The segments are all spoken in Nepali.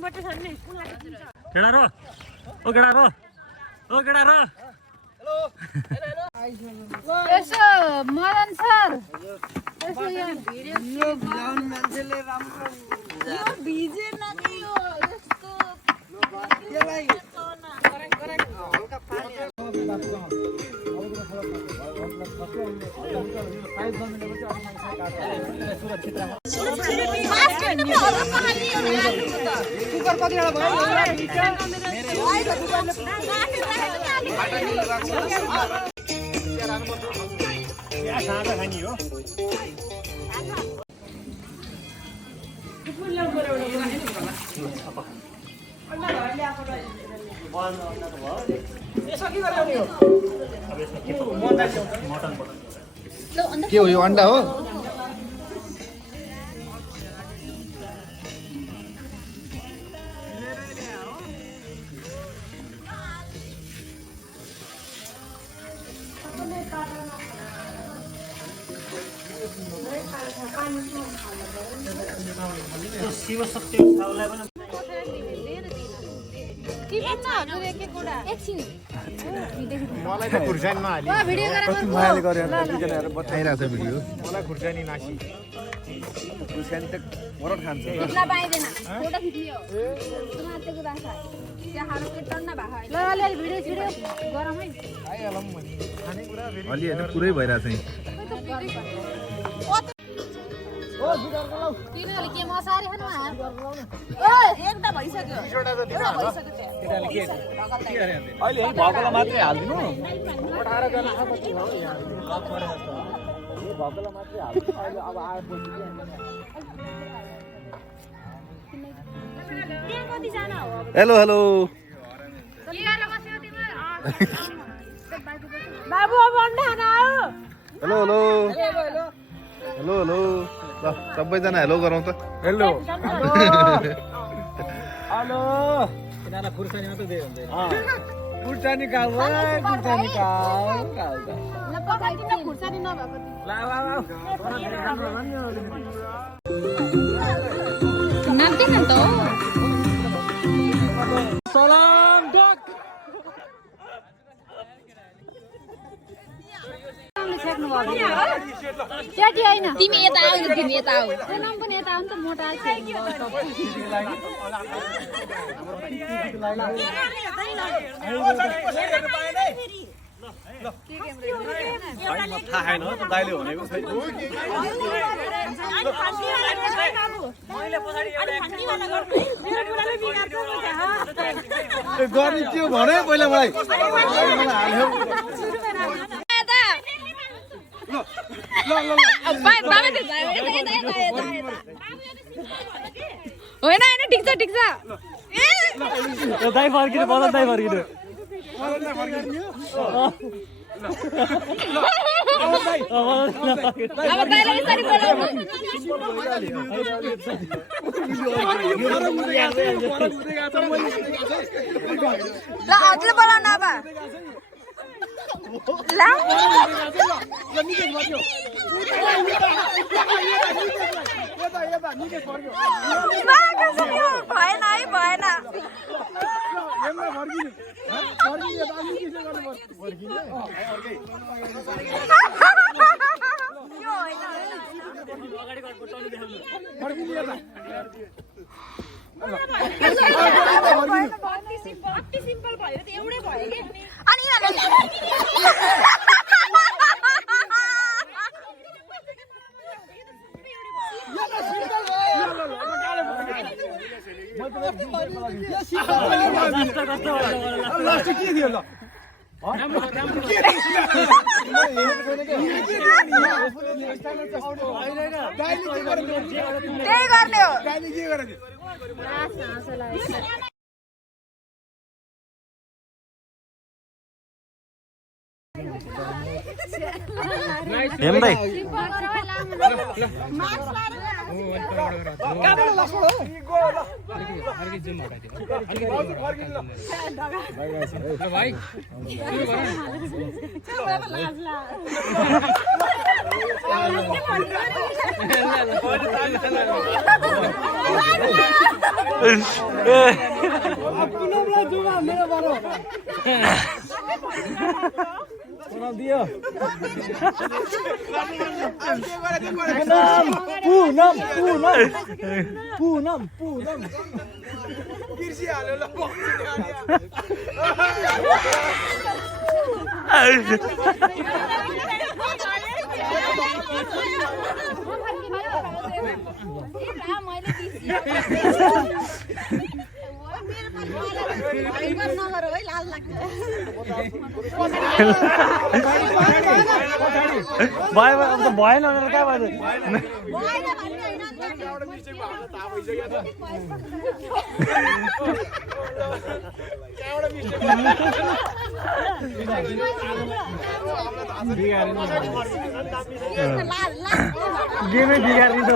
केडा रो ओ केडा रो हेलो यसो मदन सर यसो यहाँ यो ब्लाउन मान्छेले राम्रो यो भिजेन नि यो यस्तो यसलाई हल्का पानी कुकर कतिवटा भयो के हो यो अन्डा हो शिव शक्ति साउलाई पनि मलाई त खुर्सानीमा हाली भिडियो मायाले गरे दुईजनाहरु बताइरहेछ भिडियो मलाई खुर्सानी नासी खुर्सानी त मरत खान्छ इतना पाइदैन फोटो खिच्यो मातेको राखा त्यहाँ हारो के टन्ना भा ल अलि अलि भिडियो छिड्यो गरम है आइहालौँ भने खाने कुरा फेरि अलि हैन पुरै भइराछ है ओ बिगार गलौ तिनीहरुले के मसारी खानु ओइ एकटा भइसक्यो छोटा त दिनु भइसक्यो के गरे अहिले है भकला मात्रै हाल्दिनु 18 जना आपछि हो यहाँ यो भकला मात्रै हाल्दिनु अहिले अब आएपछि के कति जना हो हेलो हेलो के गरेर बस्यो तिमी बाबु अब अन्डा खान आऊ hello hello hello hello hello ल सबैजना हेलो गरौँ त हेलो हेलो किनभने खुर्सानी मात्रै दिए हुन्छ खुर्सानी खाऊ खुर्सानी खाऊ ल पकाइदिनु खुर्सानी नभएको नाच्दैन त हो सलाम डक च्याटी हैन तिमी यता आउ तिमी यता आउ नाम पनि यता आउ त मोटा थाहा छैन त दाइले भनेको खै गर्ने के हो भने पहिला मलाई हाल्यो होइन होइन ठिक छ ठिक छ दाइ फर्किनु बल दाइ फर्किनु अब दाइले यसरी बोलाउनु ल हजुरले बोलाउनु अब ल भएन है भएन सिम्पल भयो त एउटै भयो कि अनि त्यही गर्ने हो हेम दाइ भयो अब त भएन भनेर कहाँ भयो गेमै बिगारिदिन्छ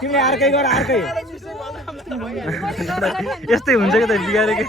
तिमीले अर्कै गर अर्कै यस्तै हुन्छ कि त बिगारेकै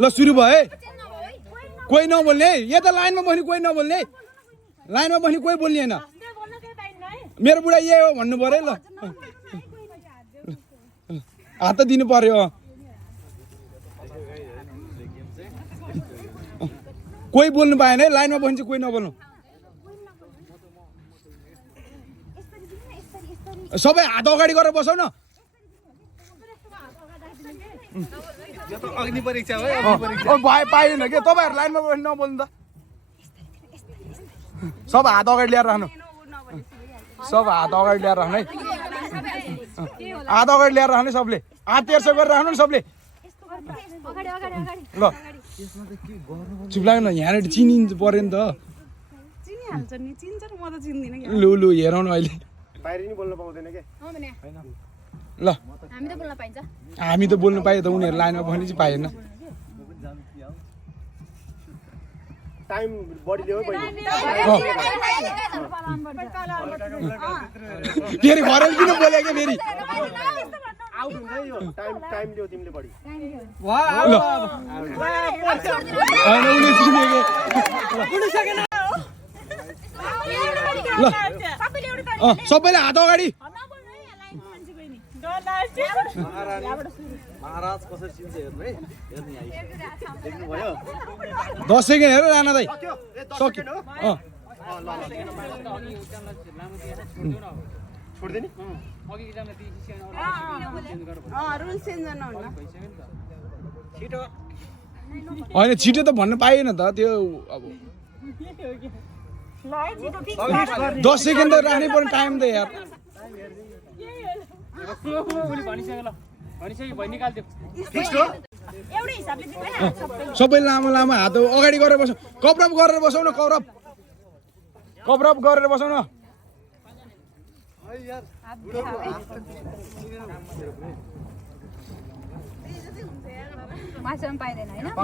ल सुरु भयो है कोही नबोल्ने यता लाइनमा बस्ने कोही नबोल्ने लाइनमा बस्ने कोही बोल्ने हैन मेरो बुढा यही हो भन्नु पर्यो ल हात त दिनु पर्यो कोही बोल्नु पाएन है लाइनमा बस्ने कोही नबोल्नु सबै हात अगाडि गरेर बसौ न अग्नि परीक्षा हो अग्नि परीक्षा भए पाएन के तपाईहरु लाइनमा बस्न नबोल्नु त सब हात अगाडि ल्याएर राख्नु सब हात अगाडि ल्याएर राख्नु है हात अगाडि ल्याएर राख्नु सबले हात तेर्सो गरेर राख्नु नि सबले ल चुप लाग्नु न यहाँनिर चिनिन्छ पर्यो नि त चिनिहाल्छ नि चिन्छ म त चिन्दिन के लु लु हेरौँ न अहिले बाहिर नि बोल्न पाउँदैन के ल हामी त बोल्न पाइन्छ हामी त बोल्नु पायो त उनीहरू लाइनमा बस्ने चाहिँ पाएन टाइम बढी ल्याऊ फेरि घरेल किन बोल्यो क्या फेरि आउट हुन्छ यो टाइम ल्याऊ तिमीले बढी ल सबैले हात अगाडि महाराज कसरी चिन्छ हेर्नु है हेर्नु यहाँ देख्नुभयो 10 सेकेन्ड हेर राणा दाइ सक्यो छोड्दिने रुल चेन्ज गर्न हुन्न होइन छिटो त भन्न पाइएन त त्यो अब 10 सेकेन्ड त राख्नै पर्ने टाइम त यार सबै लामो लामो हात अगाडि गरेर बसौँ कभरअप गरेर बसौँ न कभरअप गरेर बसौँ न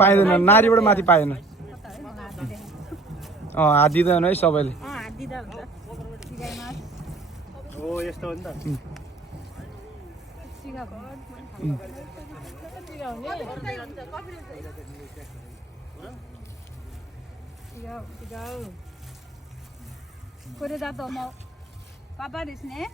पाइँदैन नारीबाट माथि पाएन हात दिँदैन है सबैले हो यस्तो हो नि त Kuda jatuh mau papa di sini.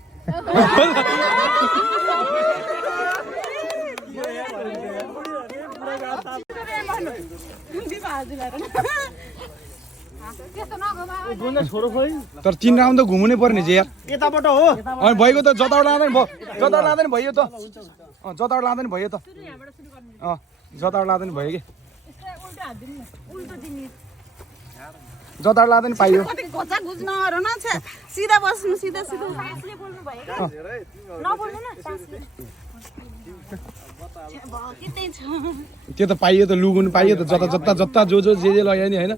तर 3 राउन्ड त घुम्नै पर्ने चाहिँ यार यताबाट हो अनि भइगयो त जताबाट लाँदैन भयो जताबाट लाँदैन भयो त जताबाट लाँदैन भयो त जताबाट लाँदैन भयो कि जताबाट लाँदैन पाइयो कति घोचा घुच्न नहर न सिधा बस्नु सिधा सिधा त्यो त पाइयो त लुगुन पाइयो त जता जता जता जो जो जे लगायो नि होइन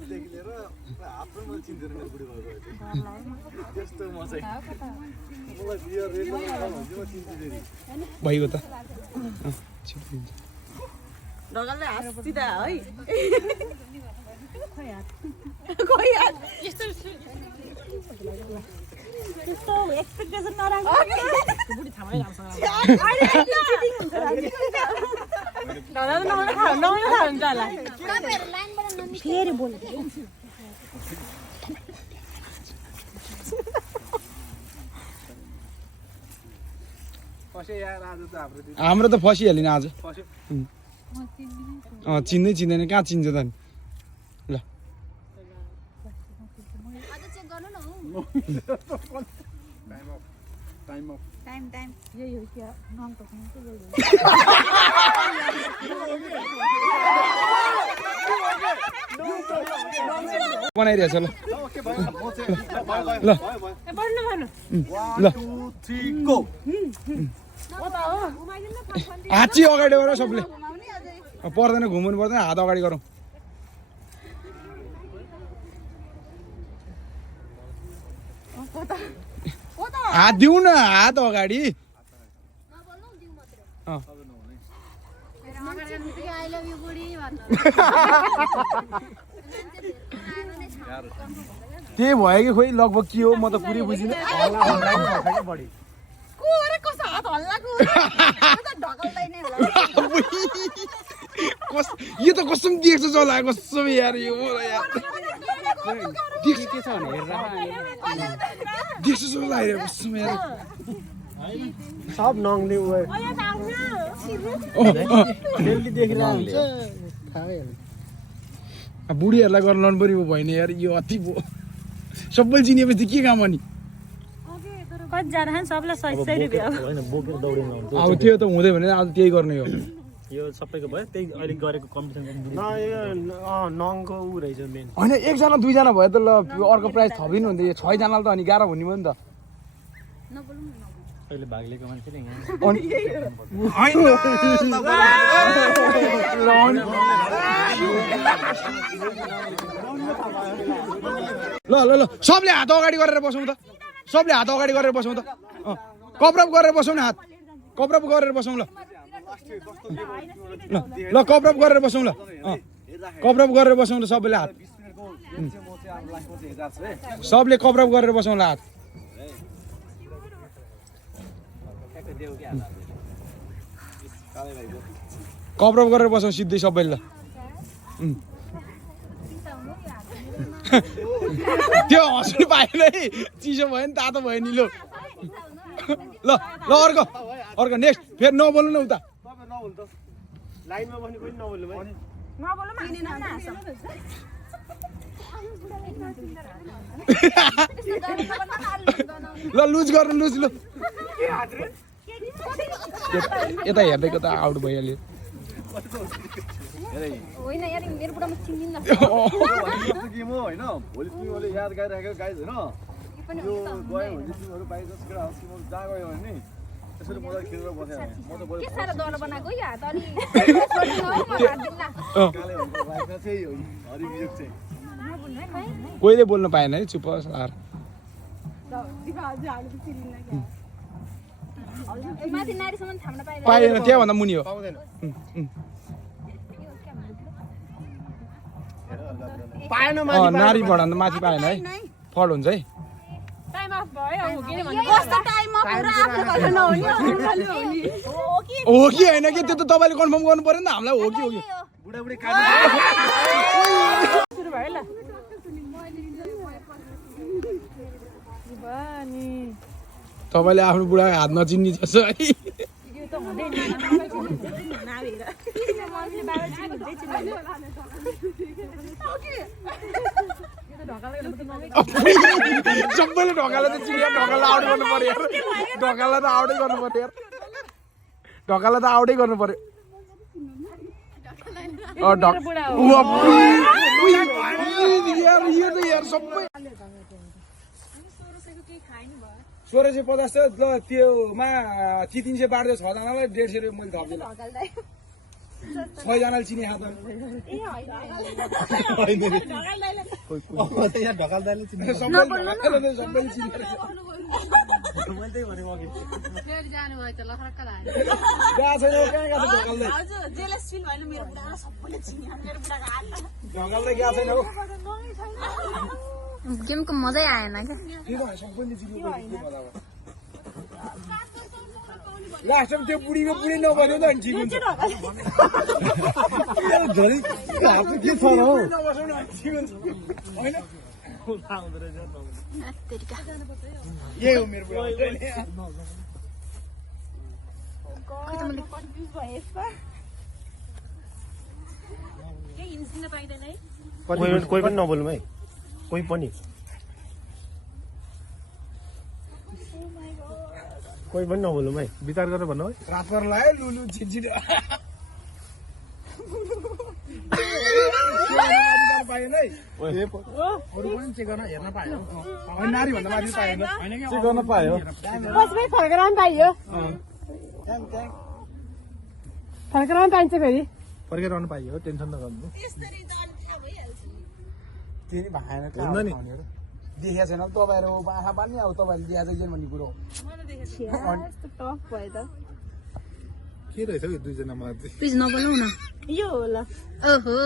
भइगयो त ढकालले हाँस सिधा है एक्सपेक्टेसन फेरि बोल हाम्रो त फसिहाल्यो नि आज चिन्दै चिन्दैन कहाँ चिन्छ त नि ल बनाइरहेछ ल ल ल हात चाहिँ अगाडि गर सबले पर्दैन घुम्नु पर्दैन हात अगाडि गरौँ हात दिउँ न हात अगाडि त्यही भयो कि खोइ लगभग के हो म त पुरै बुझिनँ यो त कसम देख्छ चला कसम यार यो देख्छ चला कसम यार सब नङले बुढीहरूलाई गर्न लानु पर्यो भएन यार यो अति भयो सबैले चिनेपछि के काम अनि अब त्यो त हुँदै भने आज त्यही गर्ने हो यो सबैको भयो त्यही अहिले गरेको कम्पिटिसन नङको ऊ रहेछ मेन होइन एकजना दुईजना भयो त ल अर्को प्राइज थपिनु हुन्थ्यो यो 6 जनालाई त अनि गाह्रो हुने भयो नि त अहिले भाग लिएको मान्छेले ल ल ल सबले हात अगाडि गरेर बसौँ त सबले हात अगाडि गरेर बसौँ त कभरअप गरेर बसौँ न हात कभरअप गरेर बसौँ ल ल कभरअप गरेर बसौँ ल कभरअप गरेर बसौँ ल सबैले हात सबले कभरअप गरेर बसौँ ल हात कभरअप गरेर बसौँ सिधै सबैले ल त्यो हँस्नु पाएन है चिसो भयो नि तातो भयो नि लो ल ल अर्को नेक्स्ट फेरि नबोल्नु न उता तपाईँ नबोल्नु त लाइनमा बस्ने कोही नबोल्नु भाइ ल लुज गर्नु लुज लु यता हेर्दैको त आउट भइहाल्यो होइन यार मेरो बुढामा चिन्दिन गेम हो होइन भोलि तिमीहरूले याद गरिराखेको गाइज होइन यो गयो भने तिमीहरू बाहिर जसको तिमीहरू जहाँ गयो भने त्यसरी मजाले खेलेर बस्यो भने म त के साह्रो डर बनाएको या त अनि काले भएको चाहिँ हरिवियोग चाहिँ कोहीले बोल्नु पाएन है चुप सार माथि नारीसम्म थाम्न पाएन पाएन त्यहाँभन्दा मुनि हो पाउँदैन नारी बढाउनु माथि पाएन है फल हुन्छ है हो कि होइन कि त्यो त तपाईँले कन्फर्म गर्नु पर्यो नि त हामीलाई हो कि बुढाबुढी तपाईँले आफ्नो बुढाको हात नचिन्ने जस्तो है सबैले ढकाला त चिनिया ढकाला आउट गर्नु पर्यो ढकाला त आउटै गर्नु पर्यो ढकाला त आउटै गर्नु पर्यो सबै 1650 ल त्योमा 300 बाँड्दै 6 जनालाई 150 रुपियाँ मैले थप्दिनँ 6 जनाले चिने हात ढकाल्दै गएको छैन हौ गेमको मजै आएन क्या लास्टमा त्यो बुढीको बुढी नबस्यो त ठिक हुन्छ के छ र यही हो मेरो कोही पनि नबोल्नु है कोही पनि नबोल्नु है विचार गरेर भन्नु है रात पर लाग्यो लुलु छिटछिट पाएन है अरू पनि चेक गर्न हेर्न पायो नारी भन्दा माथि पाएन चेक गर्न पायो फर्केर पाइन्छ फेरि फर्केर पाइयो टेन्सन नगर्नु त्यही भएन हुन्छ नि देखेको छैन तपाईँहरू आँखा पार्ने अब तपाईँहरूले देखाएको छैन भन्ने कुरो के रहेछ हौ दुईजनामा प्लिज नबोल्नु न यो होला ओहो